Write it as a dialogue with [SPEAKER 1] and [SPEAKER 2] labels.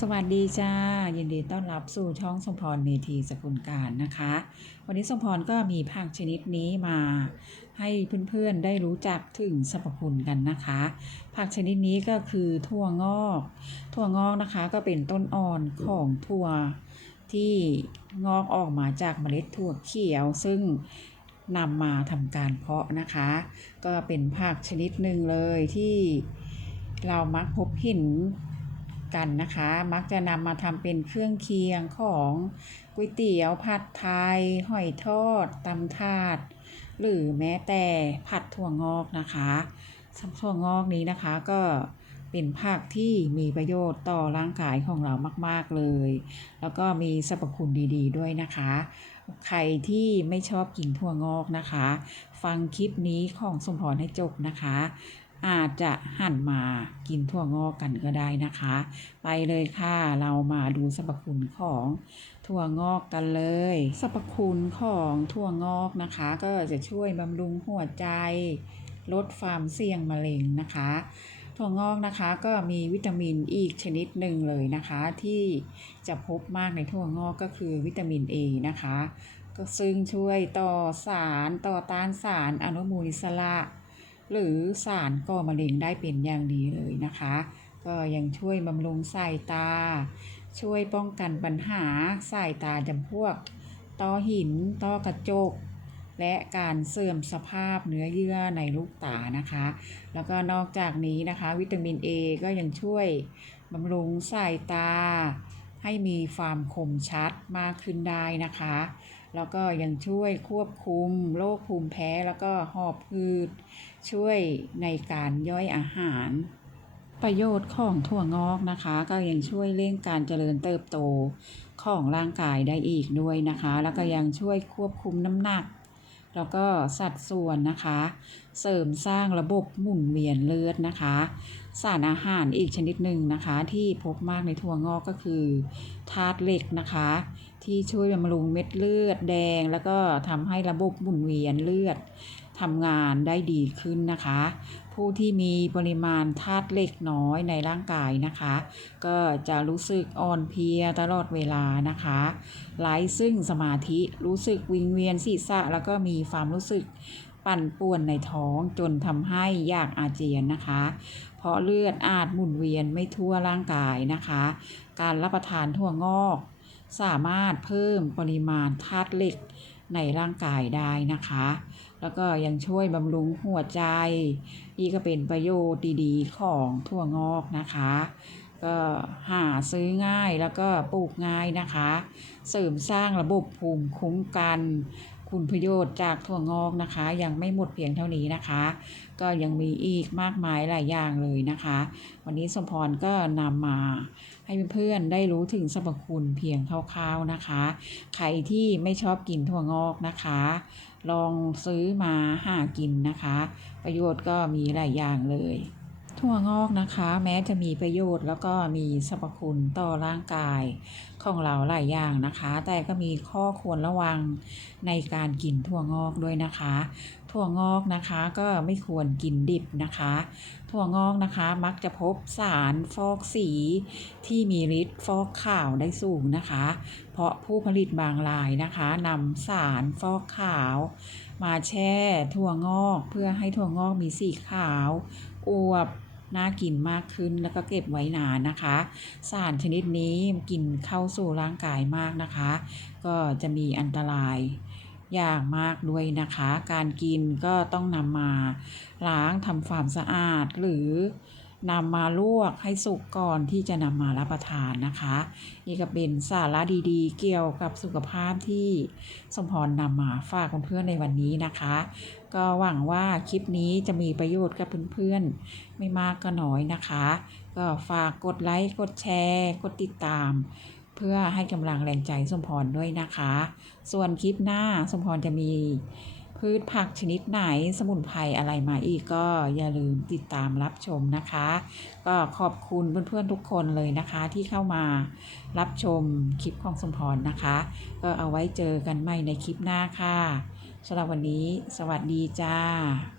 [SPEAKER 1] สวัสดีจ้า ยินดีต้อนรับสู่ช่องสมพรเมธีสกุลการนะคะ วันนี้สมพรก็มีผักชนิดนี้มาให้เพื่อนๆได้รู้จักถึงสรรพคุณกันนะคะ ผักชนิดนี้ก็คือถั่วงอก ถั่วงอกนะคะก็เป็นต้นอ่อนของถั่วที่งอกออกมาจากเมล็ดถั่วเขียว ซึ่งนำมาทำการเพาะนะคะ ก็เป็นผักชนิดหนึ่งเลยที่เรามักพบเห็น กันนะคะ มักจะนำมาทำเป็นเครื่องเคียงของก๋วยเตี๋ยวผัดไทย หอยทอดตำถาด หรือแม้แต่ผัดถั่วงอกนะคะถั่วงอกนี้นะคะก็เป็นผักที่มีประโยชน์ต่อร่างกายของเรามาก ๆ เลย แล้วก็มีสรรพคุณดี ๆ ด้วยนะคะ ใครที่ไม่ชอบกินถั่วงอกนะคะ ฟังคลิปนี้ของสมพรให้จบนะคะ อาจจะหันมากินถั่วงอกกันก็ได้นะคะ ไปเลยค่ะ เรามาดูสรรพคุณของถั่วงอกกันเลย สรรพคุณของถั่วงอกนะคะ ก็จะช่วยบำรุงหัวใจ ลดความเสี่ยงมะเร็งนะคะ ถั่วงอกนะคะก็มีวิตามินอีกชนิดหนึ่งเลยนะคะ ที่จะพบมากในถั่วงอกก็คือวิตามิน A นะคะ ก็ซึ่งช่วยต่อสารต่อต้านสารอนุมูลอิสระ หรือสารก่อมะเร็งได้เป็นอย่างดีเลยนะคะ ก็ยังช่วยบำรุงสายตา ช่วยป้องกันปัญหาสายตาจำพวกต้อหินต้อกระจก และการเสื่อมสภาพเนื้อเยื่อในลูกตานะคะ แล้วก็นอกจากนี้นะคะ วิตามิน A ก็ยังช่วยบำรุงสายตา ให้มีความคมชัดมากขึ้นได้นะคะแล้วก็ยังช่วยควบคุมโรคภูมิแพ้แล้วก็หอบหืดช่วยในการย่อยอาหาร ประโยชน์ของถั่วงอกนะคะ ก็ยังช่วยเร่งการเจริญเติบโตของร่างกายได้อีกด้วยนะคะ แล้วก็ยังช่วยควบคุมน้ำหนัก แล้วก็สัดส่วนนะคะ เสริมสร้างระบบหมุนเวียนเลือดนะคะ สารอาหารอีกชนิดหนึ่งนะคะ ที่พบมากในถั่วงอกก็คือธาตุเหล็กนะคะ ที่ช่วยบำรุงเม็ดเลือดแดง แล้วก็ทำให้ระบบหมุนเวียนเลือดทำงานได้ดีขึ้นนะคะ ผู้ที่มีปริมาณธาตุเหล็กน้อยในร่างกายนะคะ ก็จะรู้สึกอ่อนเพลียตลอดเวลานะคะไร้ซึ่งสมาธิรู้สึกวิงเวียนศีรษะ แล้วก็มีความรู้สึกปั่นป่วนในท้องจนทำให้อยากอาเจียนนะคะ เพราะเลือดอาจหมุนเวียนไม่ทั่วร่างกายนะคะ การรับประทานถั่วงอก สามารถเพิ่มปริมาณธาตุเหล็กในร่างกายได้นะคะ แล้วก็ยังช่วยบำรุงหัวใจ นี่ก็เป็นประโยชน์ดีๆของถั่วงอกนะคะ ก็หาซื้อง่ายแล้วก็ปลูกง่ายนะคะ เสริมสร้างระบบภูมิคุ้มกัน คุณประโยชน์จากถั่วงอกนะคะ ยังไม่หมดเพียงเท่านี้นะคะ ก็ยังมีอีกมากมายหลายอย่างเลยนะคะ วันนี้สมพรก็นำมาให้เพื่อนๆได้รู้ถึงสรรพคุณเพียงคร่าวๆนะคะ ใครที่ไม่ชอบกินถั่วงอกนะคะ ลองซื้อมาหากินนะคะ ประโยชน์ก็มีหลายอย่างเลย ถั่วงอกนะคะ แม้จะมีประโยชน์แล้วก็มีสรรพคุณต่อร่างกายของเราหลายอย่างนะคะ แต่ก็มีข้อควรระวังในการกินถั่วงอกด้วยนะคะ ถั่วงอกนะคะก็ไม่ควรกินดิบนะคะ ถั่วงอกนะคะมักจะพบสารฟอกสีที่มีฤทธิ์ฟอกขาวได้สูงนะคะ เพราะผู้ผลิตบางรายนะคะนำสารฟอกขาว มาแช่ถั่วงอกเพื่อให้ถั่วงอกมีสีขาว อวบน่ากินมากขึ้นแล้วก็เก็บไว้นานนะคะ สารชนิดนี้กินเข้าสู่ร่างกายมากนะคะ ก็จะมีอันตรายอย่างมากด้วยนะคะ การกินก็ต้องนำมาล้างทำความสะอาดหรือ นำมาลวกให้สุกก่อนที่จะนำมารับประทานนะคะ นี่ก็เป็นสาระดีๆ เกี่ยวกับสุขภาพที่สมพรนำมาฝากเพื่อนๆในวันนี้นะคะ ก็หวังว่าคลิปนี้จะมีประโยชน์กับเพื่อนๆ ไม่มากก็น้อยนะคะ ก็ฝากกดไลค์กดแชร์ กดติดตาม เพื่อให้กำลังแรงใจสมพรด้วยนะคะ ส่วนคลิปหน้าสมพรจะมี พืชผักชนิดไหนสมุนไพรอะไรมาอีกก็อย่าลืมติดตามรับชมนะคะ ก็ขอบคุณเพื่อนๆทุกคนเลยนะคะที่เข้ามารับชมคลิปของสมพรนะคะ ก็เอาไว้เจอกันใหม่ในคลิปหน้าค่ะสำหรับวันนี้ สวัสดีจ้า